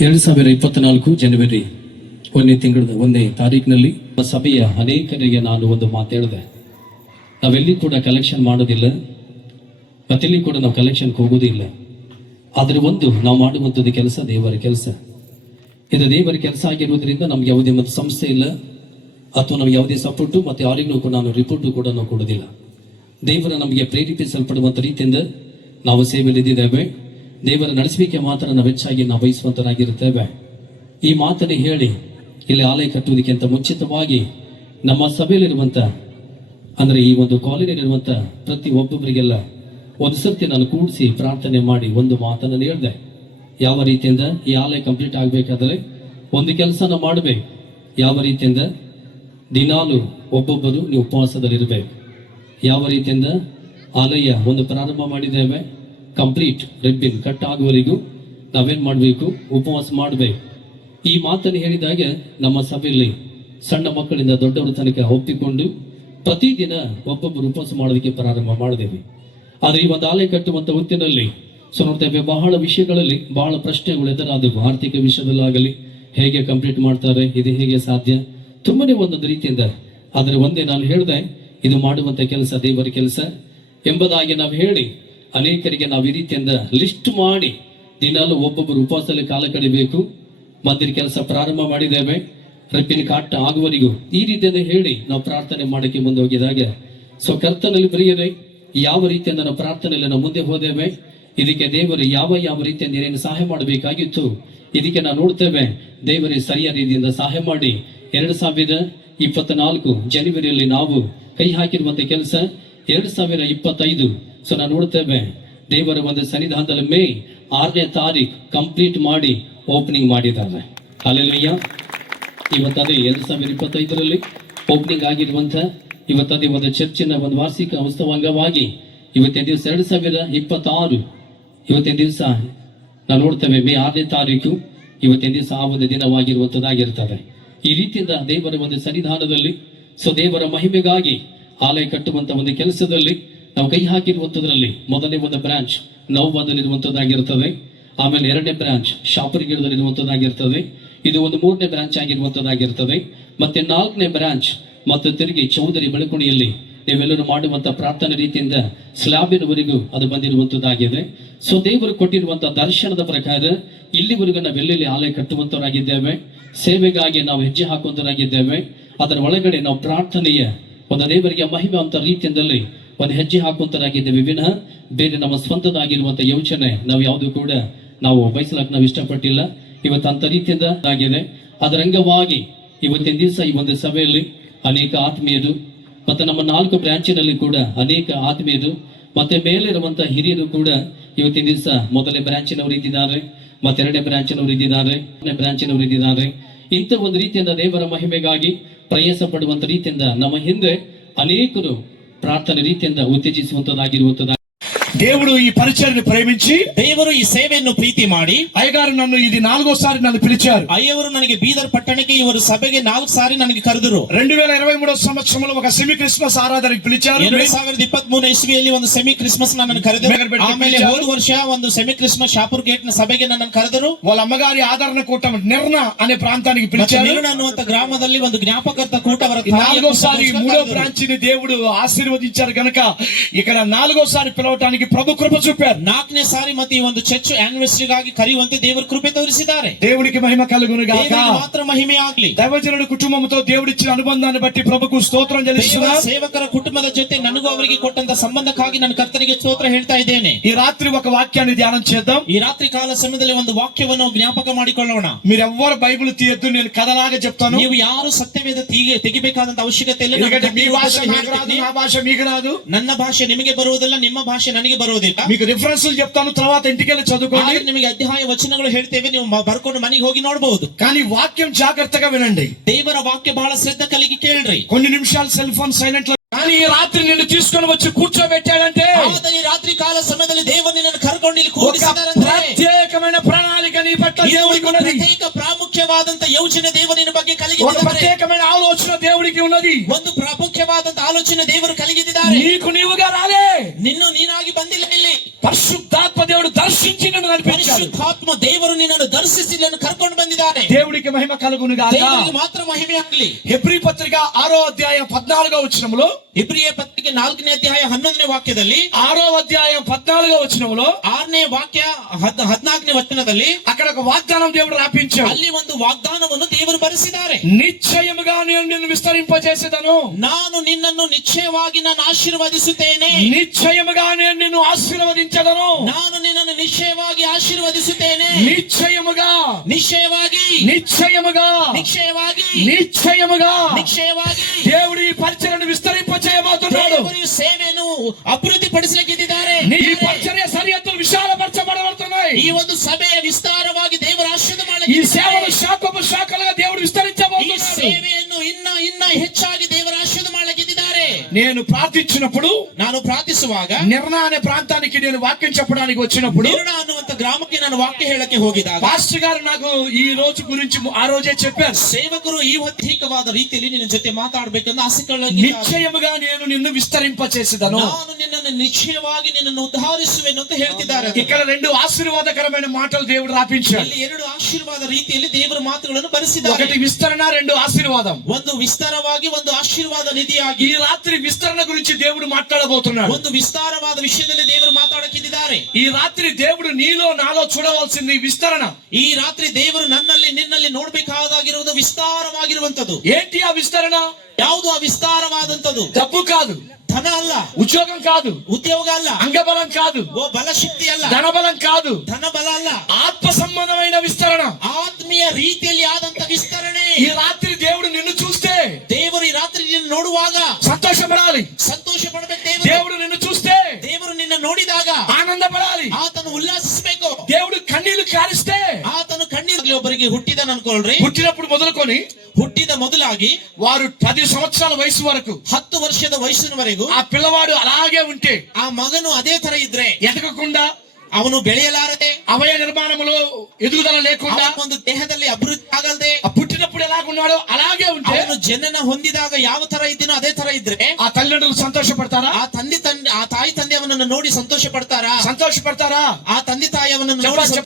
2024 ಜನವರಿ 1ನೇ ತಾರೀಕಿನಲ್ಲಿ ಸಭೆಯ ಅನೇಕರಿಗೆ ನಾನು ಒಂದು ಮಾತು ಹೇಳಿದೆ. ನಾವೆಲ್ಲಿ ಕೂಡ ಕಲೆಕ್ಷನ್ ಮಾಡೋದಿಲ್ಲ, ಮತ್ತೆಲ್ಲಿ ಕೂಡ ನಾವು ಕಲೆಕ್ಷನ್ಗೆ ಹೋಗೋದಿಲ್ಲ. ಆದರೆ ಒಂದು ನಾವು ಮಾಡುವಂಥದ್ದು ಕೆಲಸ ದೇವರ ಕೆಲಸ. ಇದು ದೇವರ ಕೆಲಸ ಆಗಿರುವುದರಿಂದ ನಮ್ಗೆ ಯಾವುದೇ ಒಂದು ಸಂಸ್ಥೆ ಇಲ್ಲ, ಅಥವಾ ನಮ್ಗೆ ಯಾವುದೇ ಸಪೋರ್ಟು ಮತ್ತು ಯಾರಿಗೂ ಕೂಡ ನಾನು ರಿಪೋರ್ಟು ಕೂಡ ನಾವು ಕೊಡೋದಿಲ್ಲ. ದೇವರ ನಮಗೆ ಪ್ರೇರೇಪಿಸಲ್ಪಡುವಂಥ ರೀತಿಯಿಂದ ನಾವು ಸೇವೆಯಲ್ಲಿದ್ದೇವೆ. ದೇವರ ನಡೆಸಲಿಕ್ಕೆ ಮಾತ್ರ ನಾವು ಹೆಚ್ಚಾಗಿ ನಾವು ಬಯಸುವಂತರಾಗಿರುತ್ತೇವೆ. ಈ ಮಾತನ್ನು ಹೇಳಿ ಇಲ್ಲಿ ಆಲಯ ಕಟ್ಟುವುದಕ್ಕಿಂತ ಮುಂಚಿತವಾಗಿ ನಮ್ಮ ಸಭೆಯಲ್ಲಿರುವಂಥ ಅಂದರೆ ಈ ಒಂದು ಕಾಲೇಜಿನಲ್ಲಿರುವಂಥ ಪ್ರತಿ ಒಬ್ಬೊಬ್ಬರಿಗೆಲ್ಲ ಒಂದು ಸರ್ತಿ ನಾನು ಕೂಡಿಸಿ ಪ್ರಾರ್ಥನೆ ಮಾಡಿ ಒಂದು ಮಾತನ್ನು ಹೇಳಿದೆ. ಯಾವ ರೀತಿಯಿಂದ ಈ ಆಲಯ ಕಂಪ್ಲೀಟ್ ಆಗಬೇಕಾದ್ರೆ ಒಂದು ಕೆಲಸನ ಮಾಡಬೇಕು. ಯಾವ ರೀತಿಯಿಂದ ದಿನಾಲು ಒಬ್ಬೊಬ್ಬರು ನೀವು ಉಪವಾಸದಲ್ಲಿರಬೇಕು. ಯಾವ ರೀತಿಯಿಂದ ಆಲಯ ಒಂದು ಪ್ರಾರಂಭ ಮಾಡಿದ್ದೇವೆ, ಕಂಪ್ಲೀಟ್ ರಿಬ್ಬಿನ್ ಕಟ್ ಆಗುವವರೆಗೂ ನಾವೇನು ಮಾಡಬೇಕು, ಉಪವಾಸ ಮಾಡಬೇಕು. ಈ ಮಾತನ್ನು ಹೇಳಿದಾಗ ನಮ್ಮ ಸಭೆಯಲ್ಲಿ ಸಣ್ಣ ಮಕ್ಕಳಿಂದ ದೊಡ್ಡವರ ತನಕ ಒಪ್ಪಿಕೊಂಡು ಪ್ರತಿದಿನ ಒಬ್ಬೊಬ್ಬರು ಉಪವಾಸ ಮಾಡೋದಕ್ಕೆ ಪ್ರಾರಂಭ ಮಾಡಿದ್ದೇವೆ. ಆದರೆ ಈ ಒಂದು ಆಲಯ ಕಟ್ಟುವಂಥ ಹೊತ್ತಿನಲ್ಲಿ ನೋಡ್ತೇವೆ, ಬಹಳ ವಿಷಯಗಳಲ್ಲಿ ಬಹಳ ಪ್ರಶ್ನೆಗಳು ಎದುರಾದವು. ಆರ್ಥಿಕ ವಿಷಯದಲ್ಲಾಗಲಿ, ಹೇಗೆ ಕಂಪ್ಲೀಟ್ ಮಾಡ್ತಾರೆ, ಇದು ಹೇಗೆ ಸಾಧ್ಯ, ತುಂಬನೇ ಒಂದೊಂದು ರೀತಿಯಿಂದ. ಆದರೆ ಒಂದೇ ನಾನು ಹೇಳಿದೆ, ಇದು ಮಾಡುವಂಥ ಕೆಲಸ ದೇವರ ಕೆಲಸ ಎಂಬುದಾಗಿ ನಾವು ಹೇಳಿ ಅನೇಕರಿಗೆ ನಾವು ಈ ರೀತಿಯಿಂದ ಲಿಸ್ಟ್ ಮಾಡಿ ದಿನಾಲು ಒಬ್ಬೊಬ್ಬರು ಉಪವಾಸದಲ್ಲಿ ಕಾಲ ಕಡಿಬೇಕು. ಮಂದಿರ ಕೆಲಸ ಪ್ರಾರಂಭ ಮಾಡಿದ್ದೇವೆ, ರಬ್ಬಿನ ಕಾಟ ಆಗುವವರೆಗೂ ಈ ರೀತಿಯಿಂದ ಹೇಳಿ ನಾವು ಪ್ರಾರ್ಥನೆ ಮಾಡೋಕ್ಕೆ ಮುಂದೆ ಹೋಗಿದಾಗ ಕರ್ತನಲ್ಲಿ ಪ್ರಿಯರೇ, ಯಾವ ರೀತಿಯಿಂದ ನಾವು ಪ್ರಾರ್ಥನೆಯಲ್ಲಿ ನಾವು ಮುಂದೆ ಹೋದೇವೆ. ಇದಕ್ಕೆ ದೇವರು ಯಾವ ರೀತಿಯಿಂದ ಏನೇನು ಸಹಾಯ ಮಾಡಬೇಕಾಗಿತ್ತು ಇದಕ್ಕೆ ನಾವು ನೋಡ್ತೇವೆ. ದೇವರೇ ಸರಿಯಾದ ರೀತಿಯಿಂದ ಸಹಾಯ ಮಾಡಿ 2024 ಜನವರಿಯಲ್ಲಿ ನಾವು ಕೈ ಹಾಕಿರುವಂತ ಕೆಲಸ 2025 ನಾವು ನೋಡ್ತೇವೆ. ದೇವರ ಒಂದು ಸನ್ನಿಧಾನದಲ್ಲಿ ಮೇ 6ನೇ ತಾರೀಕು ಕಂಪ್ಲೀಟ್ ಮಾಡಿ ಓಪನಿಂಗ್ ಮಾಡಿದ್ದಾರೆ. ಹಲ್ಲೆಲೂಯಾ. ಇವತ್ತದೇ 2025ರಲ್ಲಿ ಓಪನಿಂಗ್ ಆಗಿರುವಂತ ಇವತ್ತದೇ ಒಂದು ಚರ್ಚಿನ ಒಂದು ವಾರ್ಷಿಕ ಉತ್ಸವ ಅಂಗವಾಗಿ ಇವತ್ತಿನ ದಿವಸ 2026 ಇವತ್ತಿನ ದಿವಸ ನಾವು ನೋಡ್ತೇವೆ ಮೇ 6ನೇ ತಾರೀಕು ಇವತ್ತಿನ ದಿವಸ ಆ ಒಂದು ದಿನವಾಗಿರುವಂತದ್ದಾಗಿರ್ತದೆ. ಈ ರೀತಿಯಿಂದ ದೇವರ ಒಂದು ಸನ್ನಿಧಾನದಲ್ಲಿ ದೇವರ ಮಹಿಮೆಗಾಗಿ ಆಲಯ ಕಟ್ಟುವಂತ ಒಂದು ಕೆಲಸದಲ್ಲಿ ನಾವು ಕೈ ಹಾಕಿರುವಂತದ್ರಲ್ಲಿ ಮೊದಲನೇ ಒಂದು ಬ್ರಾಂಚ್ ನೌಬಾದಲ್ಲಿರುವಂತದ್ದಾಗಿರ್ತದೆ. ಆಮೇಲೆ 2ನೇ ಬ್ರಾಂಚ್ ಶಾಪುರಗಿರದಲ್ಲಿರುವಂತದ್ದಾಗಿರ್ತದೆ. ಇದು ಒಂದು 3ನೇ ಬ್ರಾಂಚ್ ಆಗಿರುವಂತದ್ದಾಗಿರ್ತದೆ. ಮತ್ತೆ 4ನೇ ಬ್ರಾಂಚ್ ಮತ್ತು ತಿರುಗಿ ಚೌಧರಿ ಬೆಳಕುಣಿಯಲ್ಲಿ ನೀವೆಲ್ಲರೂ ಮಾಡುವಂತ ಪ್ರಾರ್ಥನೆ ರೀತಿಯಿಂದ ಸ್ಲಾಬಿನವರೆಗೂ ಅದು ಬಂದಿರುವಂತದ್ದಾಗಿದೆ. ದೇವರು ಕೊಟ್ಟಿರುವಂತಹ ದರ್ಶನದ ಪ್ರಕಾರ ಇಲ್ಲಿವರೆಗೂ ನಾವೆಲ್ಲೆಲ್ಲಿ ಆಲಯ ಕಟ್ಟುವಂತವರಾಗಿದ್ದೇವೆ, ಸೇವೆಗಾಗಿ ನಾವು ಹೆಜ್ಜೆ ಹಾಕುವಂತರಾಗಿದ್ದೇವೆ. ಅದರ ಒಳಗಡೆ ನಾವು ಪ್ರಾರ್ಥನೆಯ ಒಂದು ದೇವರಿಗೆ ಮಹಿಮೆ ಅಂತ ರೀತಿಯಲ್ಲಿ ಒಂದು ಹೆಜ್ಜೆ ಹಾಕುವಂತರಾಗಿದ್ದೇವೆ ವಿನಃ ಬೇರೆ ನಮ್ಮ ಸ್ವಂತದಾಗಿರುವಂತ ಯೋಚನೆ ನಾವು ಯಾವುದು ಕೂಡ ನಾವು ಬಯಸಲಾಕ ನಾವು ಇಷ್ಟಪಟ್ಟಿಲ್ಲ. ಇವತ್ತು ಅಂತ ರೀತಿಯಿಂದ ಆಗಿದೆ. ಅದರ ಅಂಗವಾಗಿ ಇವತ್ತಿನ ದಿವಸ ಈ ಒಂದು ಸಭೆಯಲ್ಲಿ ಅನೇಕ ಆತ್ಮೀಯರು ಮತ್ತೆ ನಮ್ಮ 4 ಬ್ರಾಂಚಿನಲ್ಲಿ ಕೂಡ ಅನೇಕ ಆತ್ಮೀಯರು ಮತ್ತೆ ಮೇಲಿರುವಂತಹ ಹಿರಿಯರು ಕೂಡ ಇವತ್ತಿನ ದಿವಸ ಮೊದಲನೇ ಬ್ರಾಂಚಿನವರು ಇದ್ದಿದ್ದಾರೆ, ಮತ್ತೆ 2ನೇ ಬ್ರಾಂಚಿನವರು ಇದ್ದಿದ್ದಾರೆ, 3ನೇ ಬ್ರಾಂಚಿನವರು ಇದ್ದಿದ್ದಾರೆ. ಇಂಥ ಒಂದು ರೀತಿಯಿಂದ ದೇವರ ಮಹಿಮೆಗಾಗಿ ಪ್ರಯಾಸ ಪಡುವಂತ ರೀತಿಯಿಂದ ನಮ್ಮ ಹಿಂದೆ ಅನೇಕರು ಪ್ರಾರ್ಥನೆ ರೀತಿಯಿಂದ ಉತ್ತೇಜಿಸುವಂತದ್ದಾಗಿರುವಂತದ್ದು. దేవుడు ఈ పరిచర్ని ప్రేమించి ದೇವರು ಈ ಸೇವೆಯನ್ನು ಪ್ರೀತಿ ಮಾಡಿ అయ్యగారు నన్ను ఇది 4వ సారి నన్ను పిలిచారు. ಅಯ್ಯವರು ನನಗೆ ಬೀದರ್ ಪಟ್ಟಣಕ್ಕೆ ಇವರು ಸಭೆಗೆ 4 ಸಾರಿ ನನಗೆ ಕರೆದರು. 2023 సంవత్సరంలో ఒక సెమీ క్రిస్మస్ ఆరాధనకి పిలిచారు. 2023 ಇಸ್ವಿಯಲ್ಲಿ ಒಂದು ಸೆಮಿ ಕ್ರಿಸ್ಮಸ್ ನನ್ನನ್ನು ಕರೆದರು. ಆಮೇಲೆ ಹೋದ ವರ್ಷ ಒಂದು ಸೆಮಿ ಕ್ರಿಸ್ಮಸ್ ಶಾಪುರ್ ಗೇಟ್ ನ ಸಭೆಗೆ ನನ್ನನ್ನು ಕರೆದರು. వాళ్ళ అమ్మగారి ఆదరణ కూటం నిర్ణ అనే ప్రాంతానికి పిలిచారు. ನಿರ್ಣ ಅನ್ನುವಂತ ಗ್ರಾಮದಲ್ಲಿ ಒಂದು ಜ್ಞಾಪಕರ್ತ ಕೂಟ ಅವರ 4వ సారి 3వ బ్రాంచిని దేవుడు ఆశీర్వదించారు గనుక ఇక్కడ 4వ సారి పిలవడానికి ప్రభు కృప చూపారు. 4ನೇ ಸಾರಿ ಮತ್ತೆ ಈ ಒಂದು ಚರ್ಚ್ ಆನಿವರ್ಸರಿಗಾಗಿ ಕರೆಯುವಂತೆ ದೇವರ ಕೃಪೆ ತೋರಿಸಿದ್ದಾರೆ. దేవుడికి మహిమ కలుగును గాక. ಮಾತ್ರ ಮಹಿಮೆ ಆಗಲಿ. దైవజనుడి కుటుంబంతో దేవుడిచ్చిన అనుబంధాన్ని బట్టి ప్రభుకు స్తోత్రం చెల్లిస్తున్నాను. ಸೇವಕರ ಕುಟುಂಬದ ಜೊತೆ ನನಗೂ ಅವರಿಗೆ ಕೊಟ್ಟಂತ ಸಂಬಂಧಕ್ಕಾಗಿ ನಾನು ಕರ್ತನಿಗೆ ಸ್ತೋತ್ರ ಹೇಳ್ತಾ ಇದ್ದೇನೆ. ఈ రాత్రి ఒక వాక్యాన్ని ధ్యానం చేద్దాం. ಈ ರಾತ್ರಿ ಕಾಲ ಸಮಯದಲ್ಲಿ ಒಂದು ವಾಕ್ಯವನ್ನು ಜ್ಞಾಪಕ ಮಾಡಿಕೊಳ್ಳೋಣ. మీరెవ్వరు బైబిల్ తీయొద్దు, నేను కథలాగా చెప్తాను. ನೀವು ಯಾರು ಸತ್ಯವೇದ ತೆಗಿಬೇಕಾದಂತ ಅವಶ್ಯಕತೆ ಇಲ್ಲ. మీ భాష నాకు రాదు, నా భాష మీకు రాదు. ನನ್ನ ಭಾಷೆ ನಿಮಗೆ ಬರುವುದಿಲ್ಲ, ನಿಮ್ಮ ಭಾಷೆ ನನಗೆ ಬರುವುದಿಲ್ಲ. మీకు రిఫరెన్స్లు చెప్తాను, తర్వాత ఇంటికి వెళ్ళి చదువుకోండి. ನಿಮಗೆ ಅಧ್ಯಾಯ ವಚನಗಳು ಹೇಳ್ತೇವೆ, ನೀವು ಬರ್ಕೊಂಡು ಮನೆಗೆ ಹೋಗಿ ನೋಡಬಹುದು. కానీ వాక్యం జాగ్రత్తగా వినండి. ದೇವರ ವಾಕ್ಯ ಬಹಳ ಶ್ರದ್ಧೆ కలిగి ಕೇಳ್ರಿ. కొన్ని నిమిషాలు సెల్ ఫోన్ సైలెంట్ లో. కానీ ఈ రాత్రి నిన్ను తీసుకొని వచ్చి కూర్చోబెట్టాడంటే ಈ ರಾತ್ರಿ ಕಾಲ ಸಮಯದಲ್ಲಿ ದೇವರು ನಿನ್ನನ್ನು ಕರ್ಕೊಂಡು ಇಲ್ಲಿ ಕೂರಿಸಿದಾರಂದ್ರೆ ప్రత్యేకమైన ప్రణాళిక నీ పట్ల దేవుడికి ఉన్నది. ಪ್ರತ್ಯೇಕ ಪ್ರಾಮುಖ್ಯವಾದಂತ ಯೋಚನೆ ದೇವರಿನ ಬಗ್ಗೆ కలిగి ఒక ప్రత్యేకమైన ఆలోచన దేవుడికి ఉన్నది. ಒಂದು ಪ್ರಾಮುಖ್ಯವಾದಂತ ಆಲೋಚನೆ ದೇವರು కలిగిದ್ದಾರೆ. నీకు నీవుగా రాలే, ನಿನ್ನು ನೀನಾಗಿ ಬಂದಿಲ್ಲ ಇಲ್ಲಿ. పరిశుద్ధాత్మ దేవుడు దర్శించి నన్ను నడిపించాడు. ಪರಿಶುದ್ಧಾತ್ಮ ದೇವರು ನಿನ್ನನ್ನು ದರ್ಶಿಸಿ ನಿನ್ನನ್ನು ಕರ್ಕೊಂಡು ಬಂದಿದ್ದಾನೆ. దేవుడికి మహిమ కలుగును గాక. ದೇವರಿಗೆ ಮಾತ್ರ ಮಹಿಮೆ ಆಗಲಿ. హెబ్రీ పత్రిక 6వ అధ్యాయం 14వ వచనములో, ಇಬ್ರಿಯ ಪತ್ರಿಕೆ 4ನೇ ಅಧ್ಯಾಯ 11ನೇ ವಾಕ್ಯದಲ್ಲಿ, 6వ అధ్యాయం 14వ వచనములో 6ನೇ ವಾಕ್ಯ 14ನೇ ವಚನದಲ್ಲಿ అక్కడ ఒక వాగ్దానం దేవుడు రాపించాడు. ಅಲ್ಲಿ ಒಂದು ವಾಗ್ದಾನವನ್ನು ದೇವರು ಬರೆಸಿದ್ದಾರೆ. నిశ్చయముగా నేను నిన్ను విస్తరింపజేసేదను, ನಾನು ನಿನ್ನನ್ನು ನಿಶ್ಚಯವಾಗಿ ನಾನು ಆಶೀರ್ವದಿಸುತ್ತೇನೆ. నిశ్చయముగా నేను నిన్ను ఆశీర్వదించదను, ನಾನು ನಿನ್ನನ್ನು ನಿಶ್ಚಯವಾಗಿ ಆಶೀರ್ವದಿಸುತ್ತೇನೆ. నిశ్చయముగా ನಿಶ್ಚಯವಾಗಿ నిశ్చయముగా ನಿಶ್ಚಯವಾಗಿ నిశ్చయముగా ನಿಶ್ಚಯವಾಗಿ దేవుడు ఈ పరిచర్యను విస్తరింపచేయబోతున్నాడు. ದೇವರು ಈ ಸೇವೆಯನ್ನು ಅಭಿವೃದ್ಧಿ ಪಡಿಸಲಿಕ್ಕಿದ್ದಾರೆ. ఈ పరిచర్య సరిహద్దులు విశాలపరచబడబడుతున్నాయి. ಈ ಒಂದು ಸಭೆಯ ವಿಸ್ತಾರವಾಗಿ ದೇವರ ಆಶೀರ್ವಾದ ఈ సేవలు ಮಾಡಲಿಕ್ಕಿದ್ದಾರೆ. శాఖోప శాఖలుగా దేవుడు ಈ విస్తరించబోతున్నాడు. ಸೇವೆಯನ್ನು ಇನ್ನ ಹೆಚ್ಚಾಗಿ ದೇವರ ಆಶೀರ್ವಾದ ಮಾಡಲಿಕ್ಕಿದ್ದಾರೆ. నేను ప్రార్థించినప్పుడు, ನಾನು ಪ್ರಾರ್ಥಿಸುವಾಗ నిర్ణ అనే ప్రాంతానికి నేను వాక్యం చెప్పడానికి వచ్చినప్పుడు, ನಿರ್ಣ ಅನ್ನುವಂತ ಗ್ರಾಮಕ್ಕೆ ನಾನು ವಾಕ್ಯ ಹೇಳಕ್ಕೆ ಹೋಗಿದಾಗ పాస్టర్ గారు నాకు ఈ రోజు గురించి ఆ రోజే చెప్పారు. ಸೇವಕರು ಈ ಪ್ರತ್ಯೇಕವಾದ ರೀತಿಯಲ್ಲಿ ನಿನ್ನ ಜೊತೆ ಮಾತಾಡಬೇಕೆಂದು ಆಸೆಕೊಳ್ಳಿ. నిశ్చయముగా నేను నిన్ను విస్తరింపచేసేదను. ನಾನು ನಿನ್ನನ್ನು ನಿಶ್ಚಯವಾಗಿ ನಿನ್ನನ್ನು ಉದ್ಧಾರಿಸುವೆನು ಅಂತ ಹೇಳ್ತಿದ್ದಾರೆ. ఇక్కడ రెండు ఆశీర్వాదకరమైన మాటలు దేవుడు రాపించాడు. ಇಲ್ಲಿ ಎರಡು ಆಶೀರ್ವಾದ ರೀತಿಯಲ್ಲಿ ದೇವರ ಮಾತುಗಳನ್ನು ಬರೆಸಿದ್ದಾರೆ. ఒకటి విస్తరణ, రెండు ఆశీర్వాదం. ಒಂದು ವಿಸ್ತಾರವಾಗಿ ಒಂದು ಆಶೀರ್ವಾದ ನಿಧಿಯಾಗಿ. ఈ రాత్రి విస్తరణ గురించి దేవుడు మాట్లాడబోతున్నాడు. ಒಂದು ವಿಸ್ತಾರವಾದ ವಿಷಯದಲ್ಲಿ ದೇವರು ಮಾತಾಡಕ್ಕಿದ್ದಾರೆ. ఈ రాత్రి దేవుడు నీలో నాలో చూడవలసింది విస్తరణ. ಈ ರಾತ್ರಿ ದೇವರು ನನ್ನಲ್ಲಿ ನಿನ್ನಲ್ಲಿ ನೋಡ್ಬೇಕಾದಾಗಿರುವುದು ವಿಸ್ತಾರವಾಗಿರುವಂತದ್ದು. ఏంటి ఆ విస్తరణ? ಯಾವುದು ಆ ವಿಸ್ತಾರವಾದಂತದ್ದು? డబ్బు కాదు, ಧನ ಅಲ್ಲ, ఉద్యోగం కాదు, ಉದ್ಯೋಗ ಅಲ್ಲ, అంగబలం కాదు, ಓ ಬಲಶಕ್ತಿ ಅಲ್ಲ, ధనబలం కాదు, ಧನ ಬಲ ಅಲ್ಲ, ఆత్మ సంబంధమైన విస్తరణ. ಆತ್ಮೀಯ ರೀತಿಯಲ್ಲಿ ಆದಂತ ವಿಸ್ತರಣೆ. ఈ రాత్రి దేవుడు నిన్ను చూస్తే ದೇವರು ಈ ರಾತ್ರಿ ನಿನ್ನ ನೋಡುವಾಗ సంతోషపడాలి. ಸಂತೋಷ ಪಡಬೇಕು. దేవుడు నిన్ను చూస్తే ದೇವರು ನಿನ್ನ ನೋಡಿದಾಗ ఆనందపడాలి. ಆತನು ಉಲ್ಲಾಸಿಸಬೇಕು. దేవుడు కన్నీళ్లు కారిస్తే, ಆತನು ಕಣ್ಣೀರಲ್ಲಿ ಒಬ್ಬರಿಗೆ ಹುಟ್ಟಿದನು ಅನ್ಕೊಳ್ರಿ. పుట్టినప్పుడు మొదలుకొని ಹುಟ್ಟಿದ ಮೊದಲಾಗಿ వారు 10 సంవత్సరాల వయసు వరకు 10 ವರ್ಷದ ವಯಸ್ಸಿನವರೆಗೂ ఆ పిల్లవాడు అలాగే ఉంటే, ಆ ಮಗನು ಅದೇ ತರ ಇದ್ರೆ ఎదగకుండా, ಅವನು ಬೆಳೆಯಲಾರದೆ, అవయ నిర్మాణములో ఎదుగుదల లేకుండా, ಅವನ ಒಂದು ದೇಹದಲ್ಲಿ ಅಭಿವೃದ್ಧಿ ಆಗಲ್ದೆ, ఆ పుట్టినప్పుడు ఎలాగున్నాడో అలాగే ఉంటే, ಅವನು ಜನನ ಹೊಂದಿದಾಗ ಯಾವ ತರ ಇದ್ದೀನೋ ಅದೇ ತರ ಇದ್ರೆ ఆ తల్లిదండ్రులు సంతోషపడతారా? ಆ ತಾಯಿ ತಂದೆ ಅವನನ್ನು ನೋಡಿ ಸಂತೋಷ ಪಡ್ತಾರಾ? సంతోషపడతారా? ಆ ತಂದೆ ತಾಯಿ ಅವನನ್ನು ನೋಡಿ చెప్పండి,